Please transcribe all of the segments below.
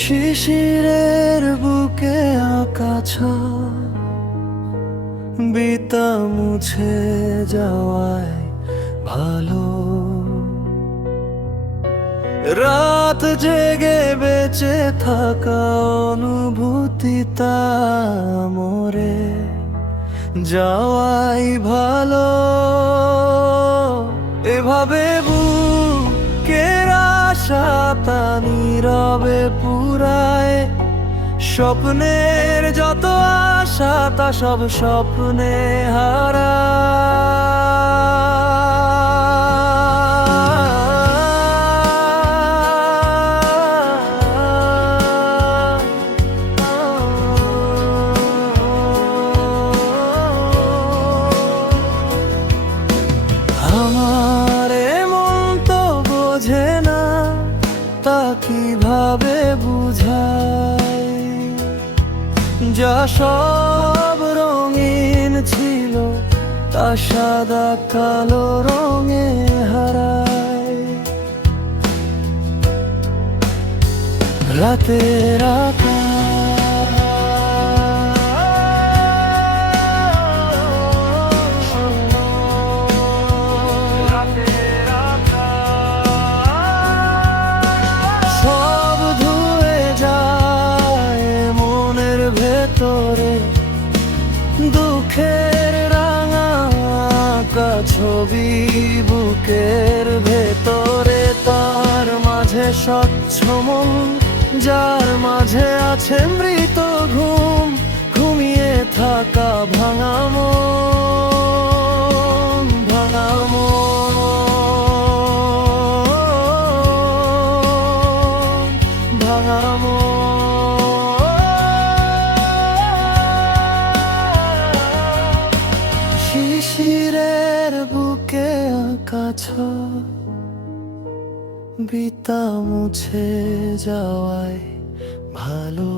শিশিরের বুকে আঁকা ছাপ, বিতা মুছে যাওয়ায় ভালো। রাত জেগে বেঁচে থাকা অনুভূতিটা মরে যাওয়াই ভালো। এভাবে বুকের আশাটা নীরবে পুরায়, স্বপ্নের যত আশা তা সব স্বপ্নে আমার মন তো বোঝে না, তা কিভাবে বুঝাই? যা সব রঙিন ছিল তা সাদা কালো রঙে হারায়। রাতের সব ধুয়ে যায় মনের ভেতরে, দুঃখের রাঙা আঁকা ছবি বুকের ভেতরে। তার মাঝে স্বচ্ছ মন, যার মাঝে আছে মৃত ঘুম, ঘুমিয়ে থাকা ভাঙা মন, ভাঙা মন, ভাঙা মন। শিশিরের বুকে আঁকা ছাপ, বিতা মুছে যাওয়ায় ভালো।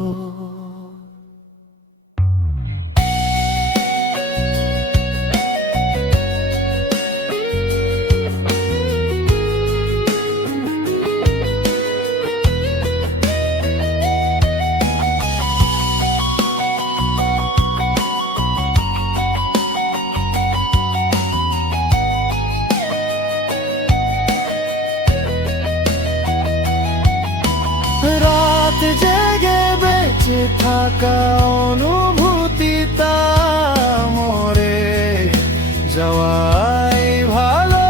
রাত জেগে বেঁচে থাকা অনুভূতিটা মরে যাওয়াই ভালো।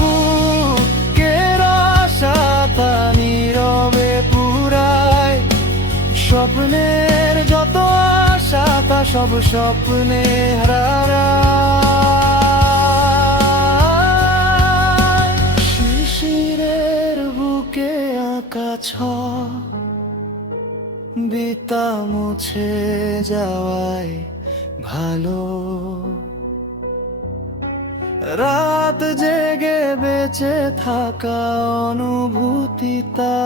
বুকের আশাটা নীরবে পুরায়, স্বপ্নের যত আশা তা সব স্বপ্নে হারায়। শিশিরের বুকে আঁকা ছাপ, বিতা মুছে যাওয়ায় ভালো। রাত জেগে বেঁচে থাকা অনুভূতিটা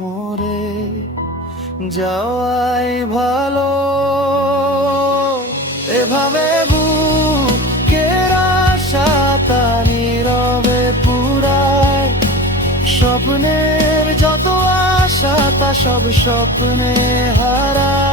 মরে যাওয়াই ভালো। এভাবে বুকের আশাটা নীরবে পুরায়, স্বপ্নের যত আশা তা সব স্বপ্নে হারায়।